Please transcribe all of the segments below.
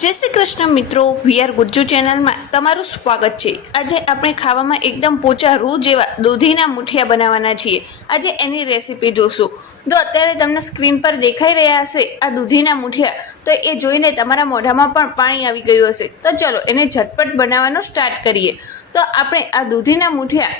જય શ્રી કૃષ્ણ મિત્રો વીઆર ગુજ્જુ ચેનલમાં તમારું સ્વાગત છે. આજે આપણે ખાવામાં એકદમ પોચા રૂ જેવા દૂધીના મુઠિયા બનાવવાના છીએ. આજે એની રેસીપી જોશું. તો અત્યારે તમને સ્ક્રીન પર દેખાઈ રહ્યા હશે આ દૂધીના મુઠિયા. તો એ જોઈને તમારા મોઢામાં પણ પાણી આવી ગયું હશે. તો ચલો એને ઝટપટ બનાવવાનું સ્ટાર્ટ કરીએ. તો આપણે આ દૂધીના મુઠિયા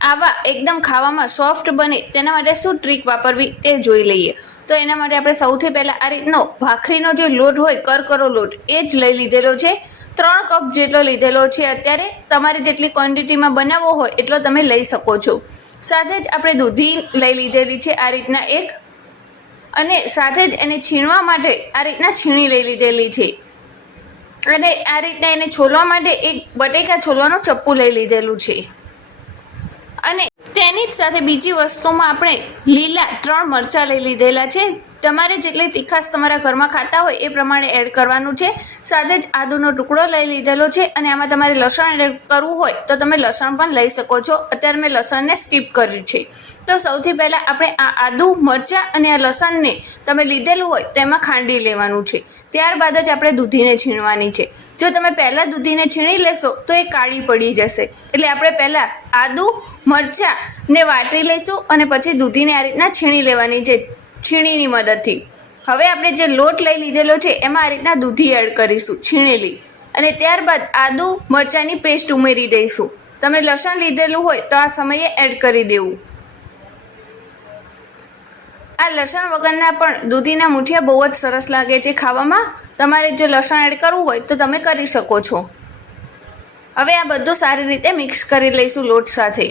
આવા એકદમ ખાવામાં સોફ્ટ બને તેના માટે શું ટ્રીક વાપરવી તે જોઈ લઈએ. તો એના માટે આપણે સૌથી પહેલાં આ રીતનો ભાખરીનો જે લોટ હોય, કરકરો લોટ, એ જ લઈ લીધેલો છે. ત્રણ કપ જેટલો લીધેલો છે અત્યારે. તમારે જેટલી ક્વોન્ટિટીમાં બનાવવો હોય એટલો તમે લઈ શકો છો. સાથે જ આપણે દૂધી લઈ લીધેલી છે આ રીતના એક. અને સાથે જ એને છીણવા માટે આ રીતના છીણી લઈ લીધેલી છે. અને આ રીતના એને છોલવા માટે એક બટેકા છોલવાનું ચપ્પુ લઈ લીધેલું છે. અને તેની જ સાથે બીજી વસ્તુમાં આપણે લીલા ત્રણ મરચાં લઈ લીધેલા છે. તમારે જેટલી તીખાસ તમારા ઘરમાં ખાતા હોય એ પ્રમાણે એડ કરવાનું છે. સાથે જ આદુનો ટુકડો લઈ લીધેલો છે અને આમાં તમારે લસણ એડ કરવું હોય તો તમે લસણ પણ લઈ શકો છો. અત્યારે મેં લસણને સ્કીપ કર્યું છે. તો સૌથી પહેલાં આપણે આ આદુ, મરચાં અને આ લસણને તમે લીધેલું હોય તેમાં ખાંડી લેવાનું છે. ત્યારબાદ જ આપણે દૂધીને છીણવાની છે. જો તમે પહેલાં દૂધીને છીણી લેશો તો એ કાળી પડી જશે. એટલે આપણે પહેલાં આદુ મરચાંને વાટી લઈશું અને પછી દૂધીને આ રીતના છીણી લેવાની છે. છીણીની મદદથી. હવે આપણે જે લોટ લઈ લીધેલો છે, એમાં આ રીતના દૂધી એડ કરીશું, છીણેલી. અને ત્યારબાદ આદુ મરચાંની પેસ્ટ ઉમેરી દઈશું. તમે લસણ લીધેલું હોય તો આ સમયે એડ કરી દેવું. આ લસણ વગરના પણ દૂધીના મુઠિયા બહુ જ સરસ લાગે છે ખાવામાં. તમારે જો લસણ એડ કરવું હોય તો તમે કરી શકો છો. હવે આ બધું સારી રીતે મિક્સ કરી લઈશું લોટ સાથે.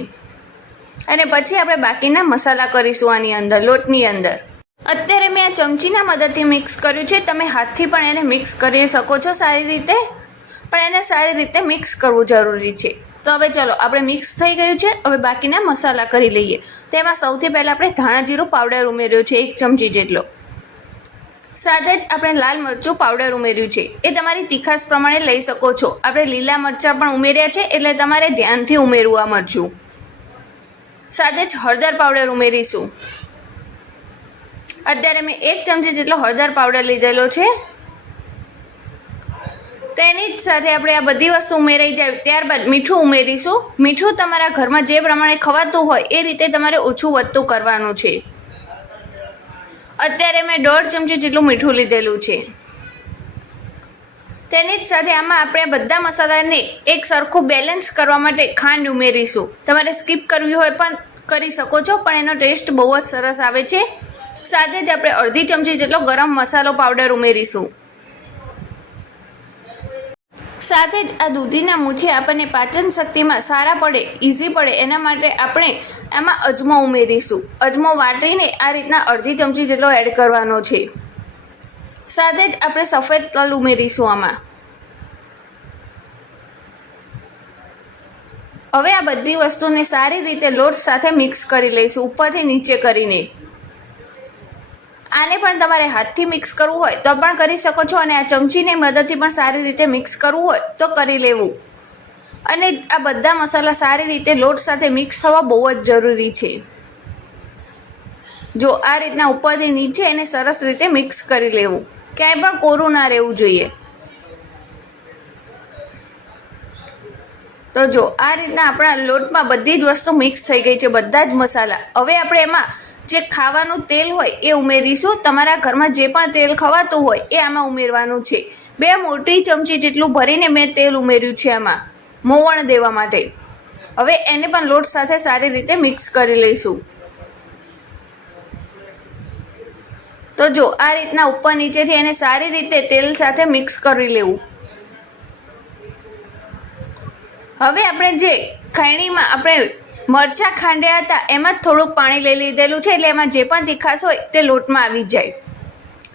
અને પછી આપણે બાકીના મસાલા કરીશું આની અંદર, લોટની અંદર. અત્યારે મેં આ ચમચીના મદદથી મિક્સ કર્યું છે. તમે હાથથી પણ એને મિક્સ કરી શકો છો સારી રીતે. પણ એને સારી રીતે મિક્સ કરવું જરૂરી છે. તો હવે ચલો, આપણે મિક્સ થઈ ગયું છે. હવે બાકીના મસાલા કરી લઈએ. તેમાં સૌથી પહેલાં આપણે ધાણા જીરું પાવડર ઉમેર્યો છે, એક ચમચી જેટલો. સાથે જ આપણે લાલ મરચું પાવડર ઉમેર્યું છે. એ તમારી તીખાસ પ્રમાણે લઈ શકો છો. આપણે લીલા મરચાં પણ ઉમેર્યા છે, એટલે તમારે ધ્યાનથી ઉમેરવું આ મરચું. સાથે જ હળદર પાવડર ઉમેરીશું. અત્યારે મેં એક ચમચી જેટલો હળદર પાવડર લીધેલો છે. તેની જ સાથે આપણે આ બધી વસ્તુ ઉમેરાઈ જાય, ત્યારબાદ મીઠું ઉમેરીશું. મીઠું તમારા ઘરમાં જે પ્રમાણે ખવાતું હોય, એ રીતે તમારે ઓછું વધતું કરવાનું છે. અત્યારે મેં દોઢ ચમચી જેટલું મીઠું લીધેલું છે. તેની જ સાથે આમાં આપણે બધા મસાલાને એક સરખું બેલેન્સ કરવા માટે ખાંડ ઉમેરીશું. તમારે સ્કીપ કરવી હોય પણ કરી શકો છો, પણ એનો ટેસ્ટ બહુ જ સરસ આવે છે. સાથે જ આપણે અડધી ચમચી જેટલો ગરમ મસાલો પાવડર ઉમેરીશું. સાથે જ આ દૂધીના મુઠ્ઠી આપણને પાચન શક્તિમાં સારા પડે ઇઝી પડે, એના માટે આપણે એમાં અજમો ઉમેરીશું. અજમો વાટીને આ રીતના અડધી ચમચી જેટલો એડ કરવાનો છે. સાથે જ આપણે સફેદ તલ ઉમેરીશું આમાં. હવે આ બધી વસ્તુને સારી રીતે લોટ સાથે મિક્સ કરી લઈશું, ઉપરથી નીચે કરીને. આને પણ તમારે હાથથી મિક્સ કરવું હોય તો પણ કરી શકો છો અને આ ચમચીની મદદથી પણ સારી રીતે મિક્સ કરવું હોય તો કરી લેવું. અને આ બધા મસાલા સારી રીતે લોટ સાથે મિક્સ થવા બહુ જ જરૂરી છે. જો આ રીતના ઉપરથી નીચે એને સરસ રીતે મિક્સ કરી લેવું. ક્યાંય પણ કોરું ના રહેવું જોઈએ. તો જો આ રીતના આપણા લોટમાં બધી જ વસ્તુ મિક્સ થઈ ગઈ છે, બધા જ મસાલા. હવે આપણે એમાં જે ખાવાનું તેલ હોય એ ઉમેરીશું. તમારા ઘરમાં જે પણ તેલ ખવાતું હોય એ આમાં ઉમેરવાનું છે. બે મોટી ચમચી જેટલું ભરીને મેં તેલ ઉમેર્યું છે આમાં. મોવણ દેવા માટે. હવે એને પણ લોટ સાથે સારી રીતે મિક્સ કરી લઈશું. તો જો, આ રીતના ઉપર નીચેથી એને સારી રીતે તેલ સાથે મિક્સ કરી લેવું. હવે આપણે જે ખૈણીમાં આપણે મરચાં ખાંડ્યા હતા. એમાં જ થોડુંક પાણી લઈ લીધેલું છે એટલે એમાં જે પણ તીખાશ હોય તે લોટમાં આવી જાય.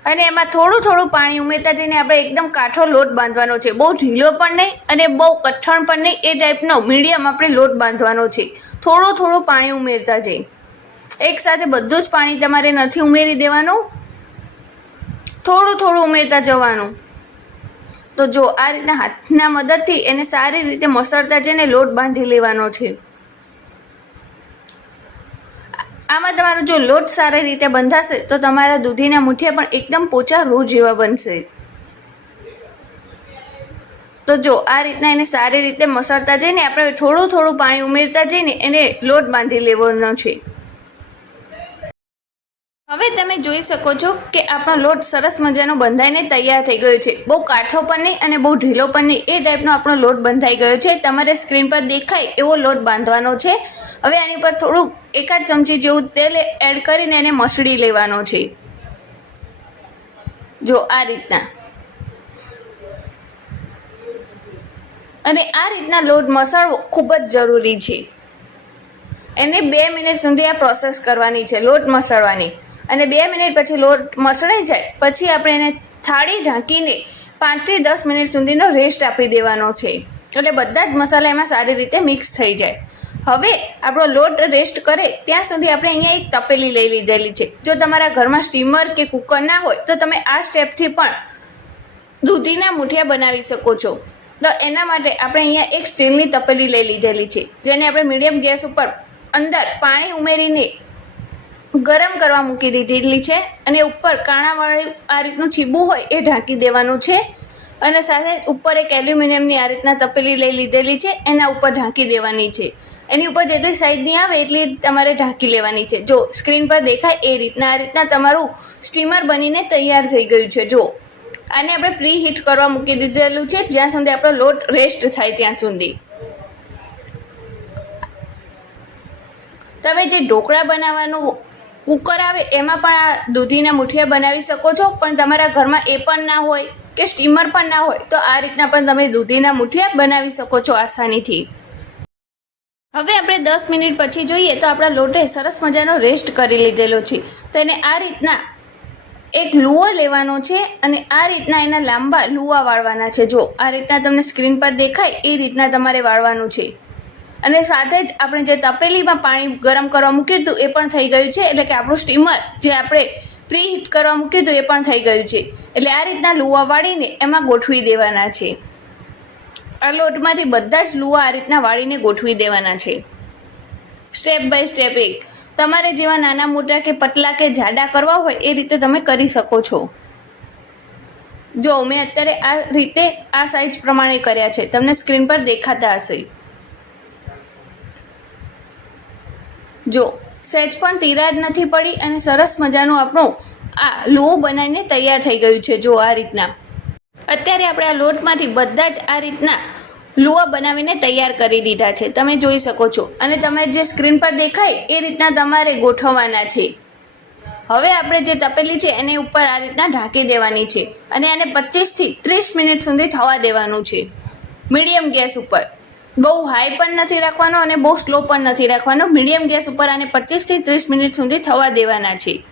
અને એમાં થોડું થોડું પાણી ઉમેરતા જઈને આપણે એકદમ કાઠો લોટ બાંધવાનો છે. બહુ ઢીલો પણ નહીં અને બહુ કઠણ પણ નહીં, એ ટાઈપનો મીડિયમ આપણે લોટ બાંધવાનો છે. થોડું થોડું પાણી ઉમેરતા જઈ. એકસાથે બધું જ પાણી તમારે નથી ઉમેરી દેવાનું. થોડું થોડું ઉમેરતા જવાનું. તો જો આ રીતના હાથના મદદથી એને સારી રીતે મસળતા જઈને લોટ બાંધી લેવાનો છે. આમાં તમારો જો લોટ સારી રીતે બંધાશે, તો તમારા દૂધીના મુઠિયા પણ એકદમ પોચા રૂ જેવા બનશે. તો જો આ રીતના એને સારી રીતે મસળતા જઈને આપણે થોડું થોડું પાણી ઉમેરતા જઈને એને લોટ બાંધી લેવાનો છે. હવે તમે જોઈ શકો છો કે આપણો લોટ સરસ મજાનો બંધાઈને તૈયાર થઈ ગયો છે. બહુ કાઠો પણ નહીં અને બહુ ઢીલો પણ નહીં. એ ટાઈપનો આપણો લોટ બંધાઈ ગયો છે. તમારે સ્ક્રીન પર દેખાય એવો લોટ બાંધવાનો છે. હવે આની પર થોડુંક એકાદ ચમચી જેવું તેલ એડ કરીને એને મસળી લેવાનો છે. જો આ રીતના. અને આ રીતના લોટ મસાળવો ખૂબ જ જરૂરી છે. એને બે મિનિટ સુધી આ પ્રોસેસ કરવાની છે, લોટ મસળવાની. અને બે મિનિટ પછી લોટ મસળાઈ જાય, પછી આપણે એને થાળી ઢાંકીને પાંચથી દસ મિનિટ સુધીનો રેસ્ટ આપી દેવાનો છે. એટલે બધા જ મસાલા એમાં સારી રીતે મિક્સ થઈ જાય. હવે આપણો લોટ રેસ્ટ કરે, ત્યાં સુધી આપણે અહીંયા એક તપેલી લઈ લીધેલી છે. જો તમારા ઘરમાં સ્ટીમર કે કુકર ના હોય, તો તમે આ સ્ટેપથી પણ દૂધીના મુઠિયા બનાવી શકો છો. તો એના માટે આપણે અહીંયા એક સ્ટીલની તપેલી લઈ લીધેલી છે, જેને આપણે મીડિયમ ગેસ ઉપર અંદર પાણી ઉમેરીને ગરમ કરવા મૂકી દીધેલી છે અને ઉપર કાણાવાળી આ રીતનું છીબું હોય એ ઢાંકી દેવાનું છે. અને સાથે ઉપર એક એલ્યુમિનિયમની આ રીતના તપેલી લઈ લીધેલી છે, એના ઉપર ઢાંકી દેવાની છે. એની ઉપર જેટલી સાઈઝની આવે એટલી તમારે ઢાંકી લેવાની છે. જો સ્ક્રીન પર દેખાય એ રીતના, આ રીતના તમારું સ્ટીમર બનીને તૈયાર થઈ ગયું છે. જો આને આપણે પ્રી હીટ કરવા મૂકી દીધેલું છે. જ્યાં સુધી આપણો લોટ રેસ્ટ થાય ત્યાં સુધી. તમે જે ઢોકળા બનાવવાનું કુકર આવે એમાં પણ આ દૂધીના મુઠિયા બનાવી શકો છો. પણ તમારા ઘરમાં એ પણ ના હોય કે સ્ટીમર પણ ના હોય, તો આ રીતના પણ તમે દૂધીના મુઠિયા બનાવી શકો છો આસાનીથી. હવે આપણે દસ મિનિટ પછી જોઈએ તો આપણા લોટે સરસ મજાનો રેસ્ટ કરી લીધેલો છે. તો એને આ રીતના એક લુઓ લેવાનો છે અને આ રીતના એના લાંબા લુવા વાળવાના છે. જો આ રીતના તમને સ્ક્રીન પર દેખાય, એ રીતના તમારે વાળવાનું છે. અને સાથે જ આપણે જે તપેલીમાં પાણી ગરમ કરવા મૂક્યું હતું એ પણ થઈ ગયું છે. એટલે કે આપણું સ્ટીમર જે આપણે પ્રી હીટ કરવા મૂક્યું હતું એ પણ થઈ ગયું છે. એટલે આ રીતના લુવા વાળીને એમાં ગોઠવી દેવાના છે. આ લોટમાંથી બધા જ લુવા આ રીતના વાળીને ગોઠવી દેવાના છે. સ્ટેપ બાય સ્ટેપ એક, તમારે જેવા નાના મોટા કે પતલા કે જાડા કરવા હોય એ રીતે તમે કરી શકો છો. જો મેં અત્યારે આ રીતે આ સાઇઝ પ્રમાણે કર્યા છે, તમને સ્ક્રીન પર દેખાતા હશે. જો સહેજ પણ તિરાડ નથી પડી અને સરસ મજાનું આપણું આ લુઓ બનાવીને તૈયાર થઈ ગયું છે, જો આ રીતના. અત્યારે આપણે આ લોટમાંથી બધા જ આ રીતના લુઆ બનાવીને તૈયાર કરી દીધા છે. તમે જોઈ શકો છો. અને તમે જે સ્ક્રીન પર દેખાય, એ રીતના તમારે ગોઠવવાના છે. હવે આપણે જે તપેલી છે, એને ઉપર આ રીતના ઢાંકી દેવાની છે. અને આને પચીસથી ત્રીસ મિનિટ સુધી થવા દેવાનું છે. મીડિયમ ગેસ ઉપર. બહુ હાઈ પણ નથી રાખવાનો અને બહુ સ્લો પણ નથી રાખવાનો. મીડિયમ ગેસ ઉપર આને પચીસથી ત્રીસ મિનિટ સુધી થવા દેવાના છે.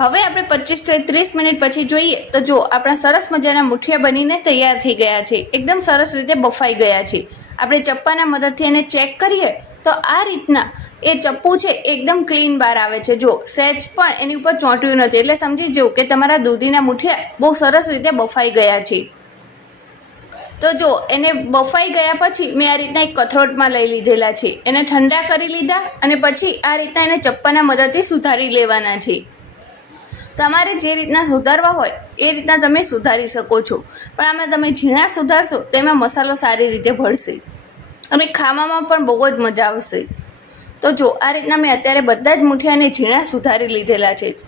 હવે આપણે પચીસથી ત્રીસ મિનિટ પછી જોઈએ તો જો આપણા સરસ મજાના મુઠિયા બનીને તૈયાર થઈ ગયા છે, એકદમ સરસ રીતે બફાઈ ગયા છે. આપણે ચપ્પાના મદદથી એને ચેક કરીએ તો આ રીતના એ ચપ્પુ છે એકદમ ક્લીન બહાર આવે છે. જો સેજ પણ એની ઉપર ચોંટ્યું નથી, એટલે સમજી જવું કે તમારા દૂધીના મુઠિયા બહુ સરસ રીતે બફાઈ ગયા છે. તો જો એને બફાઈ ગયા પછી મેં આ રીતના એક કથરોટમાં લઈ લીધેલા છે. એને ઠંડા કરી લીધા અને પછી આ રીતના એને ચપ્પાના મદદથી સુધારી લેવાના છે. તમારે જે રીતના સુધારવા હોય, એ રીતના તમે સુધારી શકો છો. પણ આમાં તમે ઝીણા સુધારશો, તો એમાં મસાલો સારી રીતે ભળશે. અને ખાવામાં પણ બહુ જ મજા આવશે. તો જો, આ રીતના મેં અત્યારે બધા જ મુઠિયાને ઝીણા સુધારી લીધેલા છે.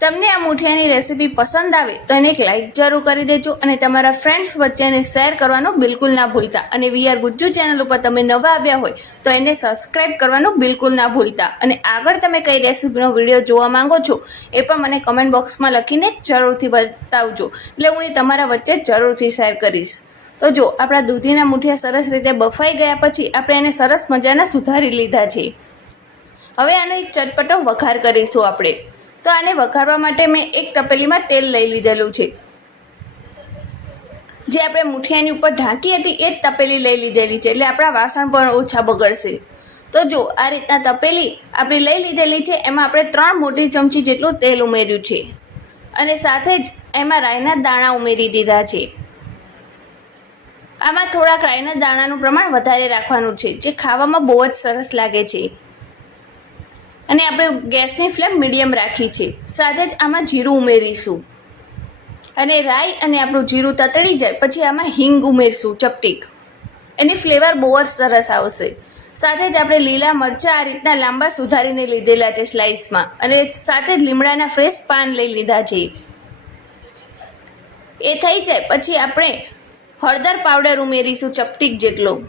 તમને આ મુઠિયાની રેસીપી પસંદ આવે તો એને એક લાઇક જરૂર કરી દેજો અને તમારા ફ્રેન્ડ્સ વચ્ચે એને શેર કરવાનું બિલકુલ ના ભૂલતા. અને વીઆર ગુજ્જુ ચેનલ ઉપર તમે નવા આવ્યા હોય તો એને સબસ્ક્રાઇબ કરવાનું બિલકુલ ના ભૂલતા. અને આગળ તમે કઈ રેસીપીનો વીડિયો જોવા માંગો છો એ પણ મને કમેન્ટ બોક્સમાં લખીને જરૂરથી બતાવજો. એટલે હું એ તમારા વચ્ચે જરૂરથી શેર કરીશ. તો જો, આપણા દૂધીના મુઠિયા સરસ રીતે બફાઈ ગયા પછી આપણે એને સરસ મજાના સુધારી લીધા છે. હવે આનો એક ચટપટો વઘાર કરીશું આપણે. તો આને વઘારવા માટે મેં એક તપેલીમાં તેલ લઈ લીધેલું છે. જે આપણે મુઠિયાની ઉપર ઢાંકી હતી એ જ તપેલી લઈ લીધેલી છે, એટલે આપણા વાસણ પણ ઓછા બગડશે. તો જો આ રીતના તપેલી આપણે લઈ લીધેલી છે, એમાં આપણે ત્રણ મોટી ચમચી જેટલું તેલ ઉમેર્યું છે. અને સાથે જ એમાં રાયના દાણા ઉમેરી દીધા છે. આમાં થોડાક રાયના દાણાનું પ્રમાણ વધારે રાખવાનું છે, જે ખાવામાં બહુ જ સરસ લાગે છે. અને આપણે ગેસની ફ્લેમ મીડિયમ રાખી છે. સાથે જ આમાં જીરું ઉમેરીશું. અને રાઈ અને આપણું જીરું તતડી જાય, પછી આમાં હિંગ ઉમેરશું, ચપટીક. એની ફ્લેવર બહુ જ સરસ આવશે. સાથે જ આપણે લીલા મરચાં આ રીતના લાંબા સુધારીને લીધેલા છે સ્લાઇસમાં. અને સાથે જ લીમડાના ફ્રેશ પાન લઈ લીધા છે. એ થઈ જાય, પછી આપણે હળદર પાવડર ઉમેરીશું ચપટીક જેટલો.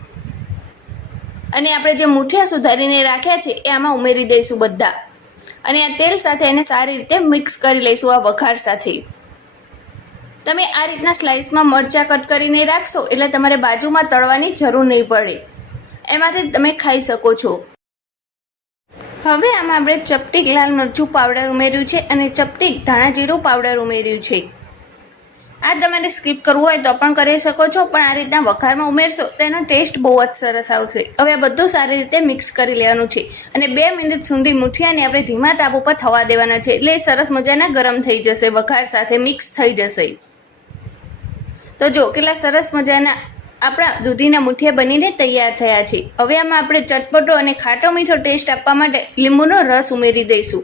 અને આપણે જે મૂઠિયા સુધારીને રાખ્યા છે, એ આમાં ઉમેરી દઈશું બધા. અને આ તેલ સાથે એને સારી રીતે મિક્સ કરી લઈશું આ વઘાર સાથે. તમે આ રીતના સ્લાઇસમાં મરચાં કટ કરીને રાખશો, એટલે તમારે બાજુમાં તળવાની જરૂર નહીં પડે. એમાંથી તમે ખાઈ શકો છો. હવે આમાં આપણે ચપટીક લાલ મરચું પાવડર ઉમેર્યું છે અને ચપટીક ધાણા જીરું પાવડર ઉમેર્યું છે. આ તમારે સ્કીપ કરવું હોય તો પણ કરી શકો છો, પણ આ રીતના વઘારમાં ઉમેરશો તો એનો ટેસ્ટ બહુ જ સરસ આવશે. હવે આ બધું સારી રીતે મિક્સ કરી લેવાનું છે અને બે મિનિટ સુધી મુઠિયાને આપણે ધીમા તાપ ઉપર થવા દેવાના છે એટલે સરસ મજાના ગરમ થઈ જશે, વઘાર સાથે મિક્સ થઈ જશે. તો જો કેટલા સરસ મજાના આપણા દૂધીના મુઠિયા બનીને તૈયાર થયા છે. હવે આમાં આપણે ચટપટો અને ખાટો મીઠો ટેસ્ટ આપવા માટે લીંબુનો રસ ઉમેરી દઈશું.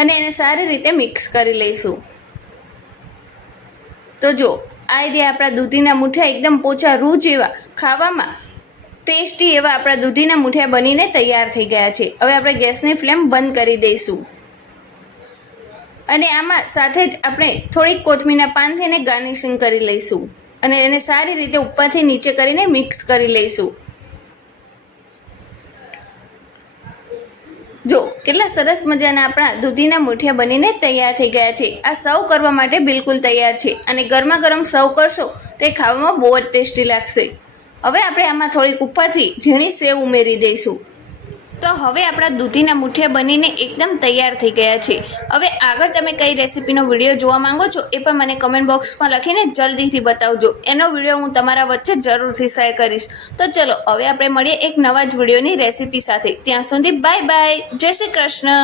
અને એને સારી રીતે મિક્સ કરી લઈશું. તો જો, આ રીતે આપણા દૂધીના મુઠિયા એકદમ પોચા રૂ જેવા, ખાવામાં ટેસ્ટી એવા આપણા દૂધીના મુઠિયા બનીને તૈયાર થઈ ગયા છે. હવે આપણે ગેસની ફ્લેમ બંધ કરી દઈશું. અને આમાં સાથે જ આપણે થોડીક કોથમીના પાનથી એને ગાર્નિશિંગ કરી લઈશું. અને એને સારી રીતે ઉપરથી નીચે કરીને મિક્સ કરી લઈશું. જો, કેટલા સરસ મજાના આપણા દૂધીના મુઠિયા બનીને તૈયાર થઈ ગયા છે. આ સર્વ કરવા માટે બિલકુલ તૈયાર છે. અને ગરમા ગરમ સર્વ કરશો, તે ખાવામાં બહુ જ ટેસ્ટી લાગશે. હવે આપણે આમાં થોડીક ઉપરથી ઝીણી સેવ ઉમેરી દઈશું. તો હવે આપણા દૂધીના મુઠિયા બનીને એકદમ તૈયાર થઈ ગયા છે. હવે આગળ તમે કઈ રેસીપીનો વીડિયો જોવા માંગો છો એ પણ મને કમેન્ટ બોક્સમાં લખીને જલ્દીથી બતાવજો. એનો વીડિયો હું તમારા વચ્ચે જરૂરથી શેર કરીશ. તો ચલો, હવે આપણે મળીએ એક નવા જ વિડીયોની રેસીપી સાથે. ત્યાં સુધી બાય બાય જય શ્રી કૃષ્ણ.